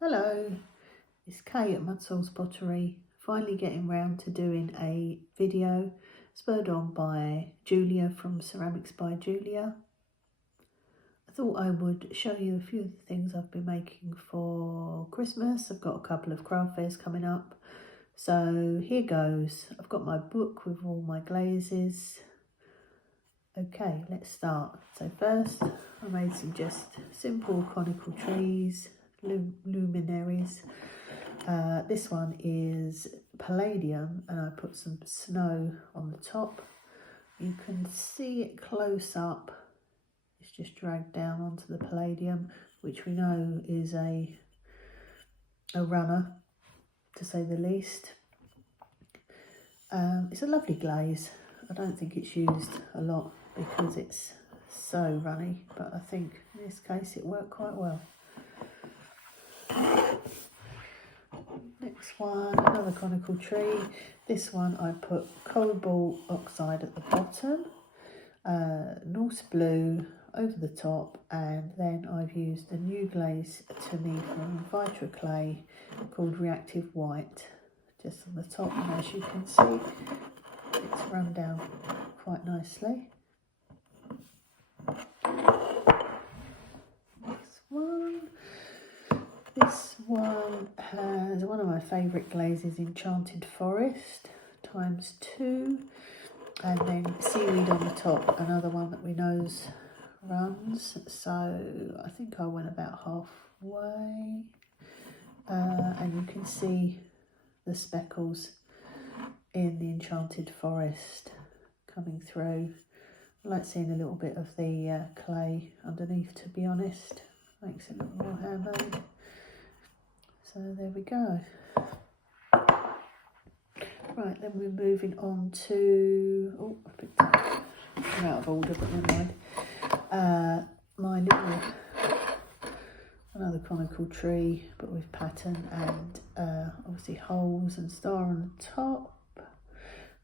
Hello, it's Kay at Mudsoul's Pottery, finally getting round to doing a video spurred on by Julia from Ceramics by Julia. I thought I would show you a few of the things I've been making for Christmas. I've got a couple of craft fairs coming up, so here goes. I've got my book with all my glazes. Okay, let's start. So first I made some just simple conical trees, luminaries. This one is palladium and I put some snow on the top. You can see it close up. It's just dragged down onto the palladium, which we know is a runner, to say the least. It's a lovely glaze. I don't think it's used a lot because it's so runny, but I think in this case it worked quite well. Next one, another conical tree. This one I put cobalt oxide at the bottom, Norse blue over the top, and then I've used a new glaze to me from Vitra Clay called Reactive White just on the top, and as you can see it's run down quite nicely. This one has one of my favourite glazes, Enchanted Forest ×2, and then seaweed on the top, another one that we know runs. So I think I went about halfway, and you can see the speckles in the Enchanted Forest coming through. I like seeing a little bit of the clay underneath, to be honest. Makes it look more handmade. So there we go. Right, then we're moving on to, I picked up, I'm out of order, but never mind. My little, another conical tree, but with pattern and obviously holes and star on the top.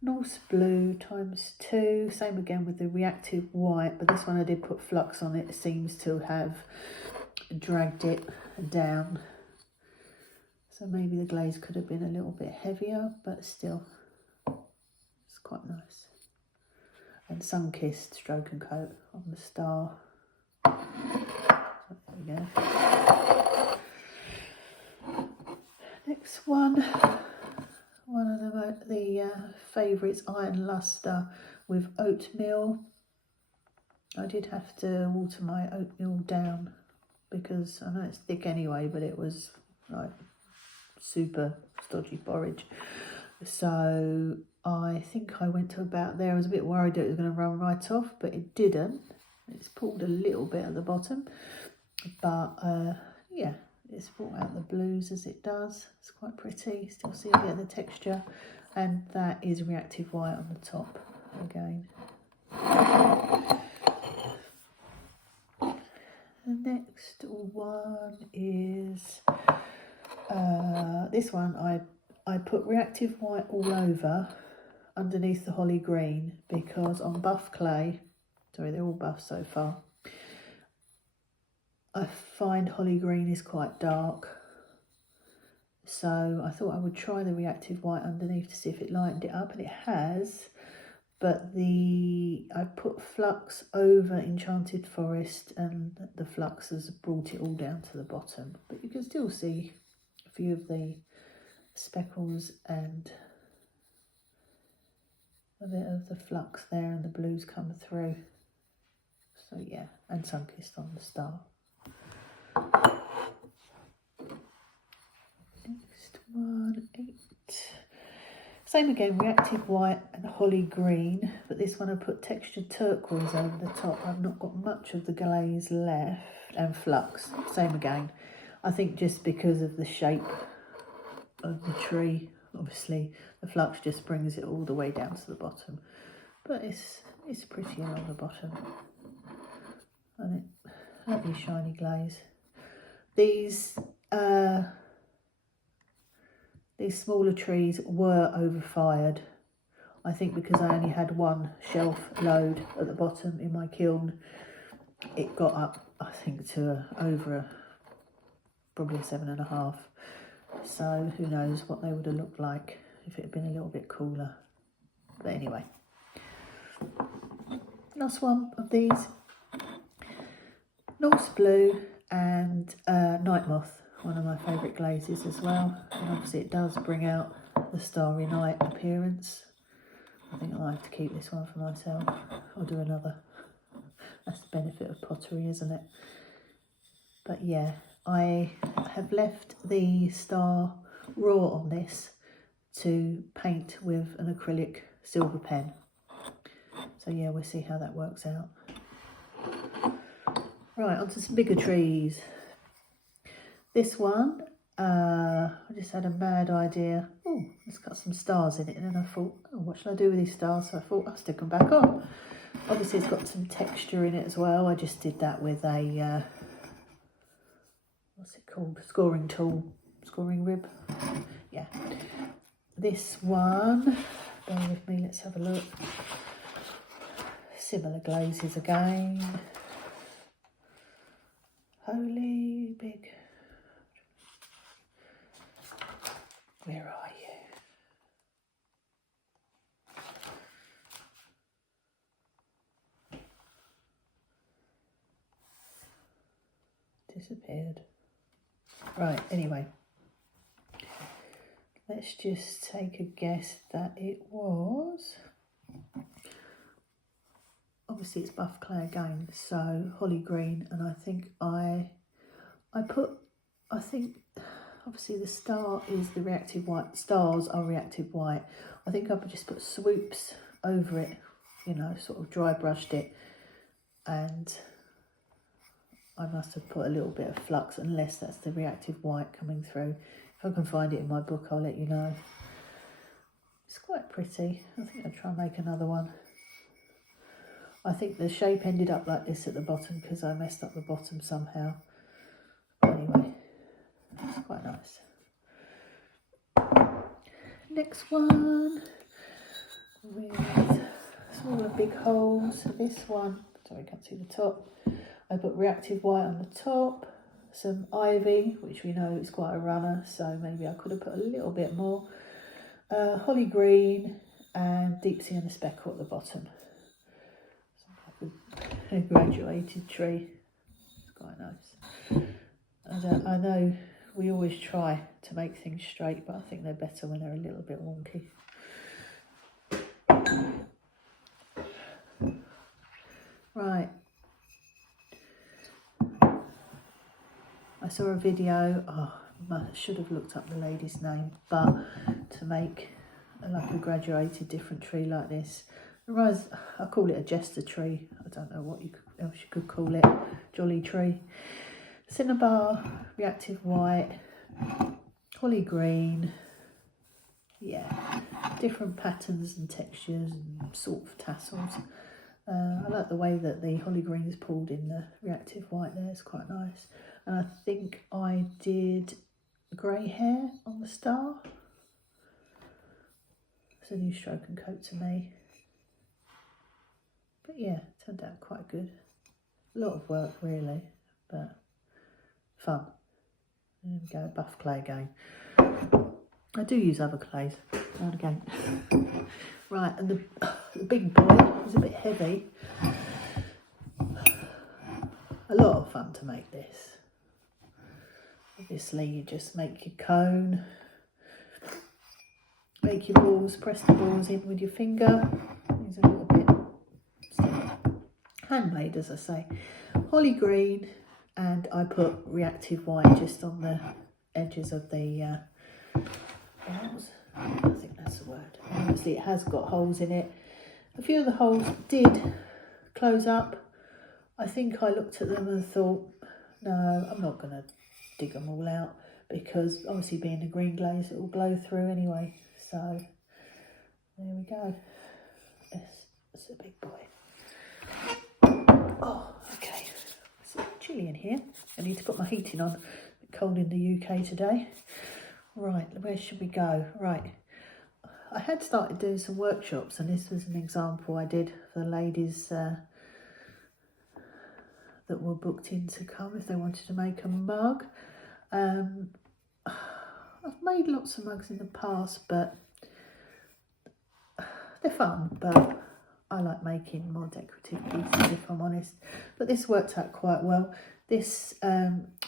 Norse blue ×2, same again with the reactive white, but this one I did put flux on it. It seems to have dragged it down. So maybe the glaze could have been a little bit heavier, but still, it's quite nice. And sun-kissed stroke and coat on the star. So there we go. Next one of the favourites, iron luster with oatmeal. I did have to water my oatmeal down because I know it's thick anyway, but it was like super stodgy porridge, so I think I went to about there. I was a bit worried that it was going to run right off, but it didn't. It's pulled a little bit at the bottom, but yeah, it's brought out the blues as it does. It's quite pretty. Still see a bit of the texture, and that is reactive white on the top again. The next one is this one. I put reactive white all over underneath the holly green because on buff clay, sorry, they're all buff so far, I find holly green is quite dark. So I thought I would try the reactive white underneath to see if it lightened it up, and it has. But I put flux over Enchanted Forest, and the flux has brought it all down to the bottom. But you can still see a few of the speckles and a bit of the flux there, and the blues come through. So yeah, and sun-kissed on the star. Next one, 8. Same again, reactive white and holly green, but this one I put textured turquoise over the top. I've not got much of the glaze left, and flux, same again. I think just because of the shape of the tree, obviously the flux just brings it all the way down to the bottom, but it's prettier on the bottom, and it lovely shiny glaze. These smaller trees were overfired, I think, because I only had one shelf load at the bottom in my kiln. It got up, I think, to over probably a 7.5. So who knows what they would have looked like if it had been a little bit cooler. But anyway, last one of these, Norse Blue and Night Moth, one of my favourite glazes as well. And obviously it does bring out the Starry Night appearance. I think I'll have to keep this one for myself. I'll do another. That's the benefit of pottery, isn't it? But yeah, I have left the star raw on this to paint with an acrylic silver pen. So yeah, we'll see how that works out. Right, onto some bigger trees. This one, I just had a mad idea. Oh, let's cut some stars in it. And then I thought, oh, what should I do with these stars? So I thought I'll stick them back on. Obviously it's got some texture in it as well. I just did that with a, what's it called? Scoring tool, scoring rib. Yeah. This one, bear with me, let's have a look. Similar glazes again. Holy big. Where are you? Disappeared. Right, anyway. Let's just take a guess that it was. Obviously it's buff clay again, so holly green, and I think obviously the star is the reactive white, stars are reactive white. I think I just put swoops over it, you know, sort of dry brushed it, and I must have put a little bit of flux, unless that's the reactive white coming through. If I can find it in my book, I'll let you know. It's quite pretty. I think I'll try and make another one. I think the shape ended up like this at the bottom because I messed up the bottom somehow. Anyway, it's quite nice. Next one with smaller big holes. This one, sorry, I can't see the top. I put reactive white on the top, some ivy, which we know is quite a runner, so maybe I could have put a little bit more. Holly green and deep sea and a speckle at the bottom. A graduated tree. It's quite nice. And I know we always try to make things straight, but I think they're better when they're a little bit wonky. Right. I saw a video, I should have looked up the lady's name, but to make like a graduated different tree like this, I call it a jester tree. I don't know what else you could call it. Jolly tree. Cinnabar, reactive white, holly green. Yeah, different patterns and textures and sort of tassels. I like the way that the holly green is pulled in the reactive white there. It's quite nice. And I think I did grey hair on the star. It's a new stroke and coat to me. But yeah, it turned out quite good. A lot of work really, but fun. There we go, buff clay again. I do use other clays now and again. Right, and the big boy is a bit heavy. A lot of fun to make this. Obviously you just make your cone, make your balls, press the balls in with your finger. Use a little bit handmade, as I say. Holly green, and I put reactive white just on the edges of the balls. I think that's the word. And obviously it has got holes in it. A few of the holes did close up. I think I looked at them and thought, no, I'm not going to dig them all out, because obviously being a green glaze, it will blow through anyway. So there we go. It's a big boy. Oh, okay. It's a bit chilly in here. I need to put my heating on. It's cold in the UK today. Right, where should we go? Right. I had started doing some workshops, and this was an example I did for the ladies that were booked in to come if they wanted to make a mug. I've made lots of mugs in the past, but they're fun, but I like making more decorative pieces, if I'm honest. But this worked out quite well. This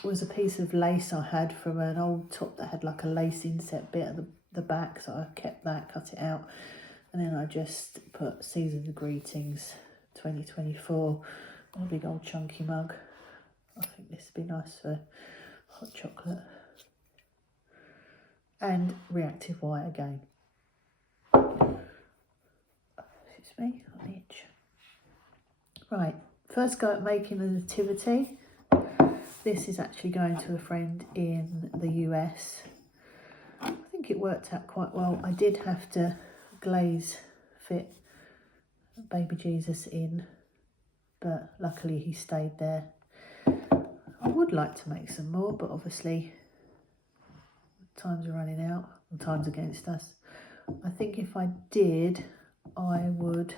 was a piece of lace I had from an old top that had like a lace inset bit at the back, so I kept that, cut it out, and then I just put Seasons of Greetings 2024 on a big old chunky mug. I think this would be nice for hot chocolate. And reactive white again. Excuse me, on the itch. Right, first go at making the nativity. This is actually going to a friend in the US. I think it worked out quite well. I did have to glaze fit baby Jesus in, but luckily he stayed there. I would like to make some more, but obviously times are running out, and time's against us. I think if I did, I would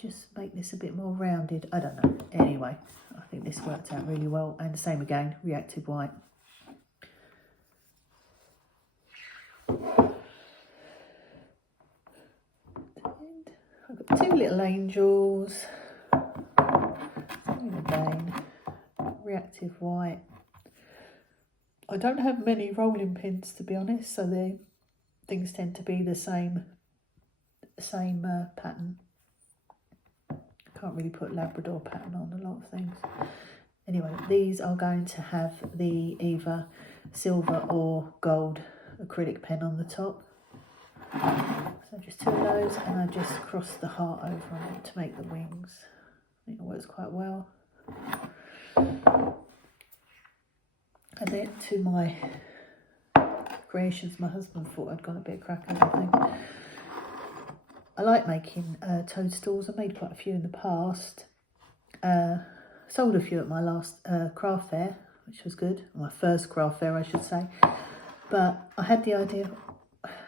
just make this a bit more rounded. I don't know. Anyway, I think this worked out really well. And the same again, reactive white. I've got two little angels. Same again, reactive white. I don't have many rolling pins, to be honest, so the things tend to be the same pattern. Can't really put Labrador pattern on a lot of things. Anyway, these are going to have the either silver or gold acrylic pen on the top. So just two of those, and I just cross the heart over on it to make the wings. I think it works quite well. And then to my creations, my husband thought I'd gone a bit crackers, I think. I like making toadstools. I've made quite a few in the past. Sold a few at my last craft fair, which was good. My first craft fair, I should say. But I had the idea,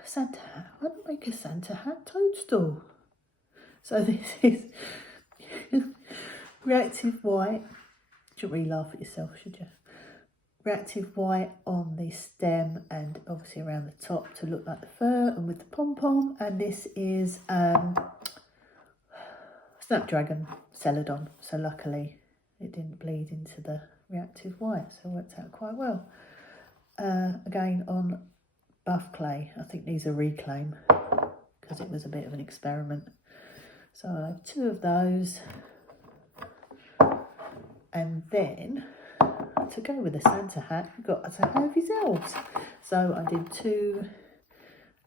Santa Hat, why not make a Santa Hat toadstool? So this is reactive white. You shouldn't really laugh at yourself, should you? Reactive white on the stem and obviously around the top to look like the fur and with the pom-pom. And this is Snapdragon Celadon. So luckily it didn't bleed into the reactive white, so it worked out quite well. Again on buff clay. I think these are Reclaim because it was a bit of an experiment. So I have two of those. And then to go with the Santa hat, you've got to have his elves. So I did two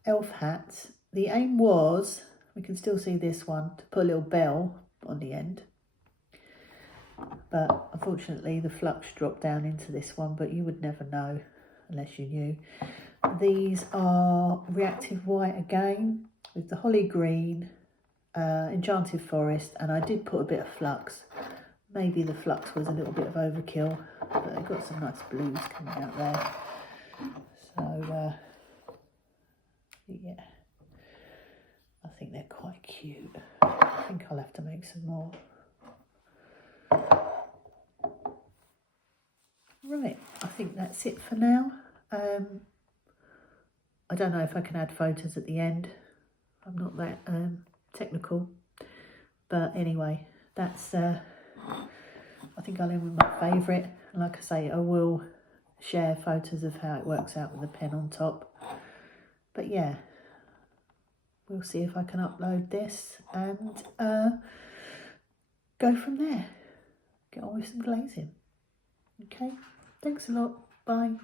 elf hats. The aim was, we can still see this one, to put a little bell on the end. But unfortunately the flux dropped down into this one, but you would never know unless you knew. These are reactive white again, with the holly green, enchanted forest, and I did put a bit of flux. Maybe the flux was a little bit of overkill, but I got some nice blues coming out there. So, yeah, I think they're quite cute. I think I'll have to make some more. Right, I think that's it for now. I don't know if I can add photos at the end. I'm not that technical. But anyway, that's... I think I'll end with my favourite. Like I say, I will share photos of how it works out with the pen on top. But yeah, we'll see if I can upload this and go from there. Get on with some glazing. Okay, thanks a lot. Bye.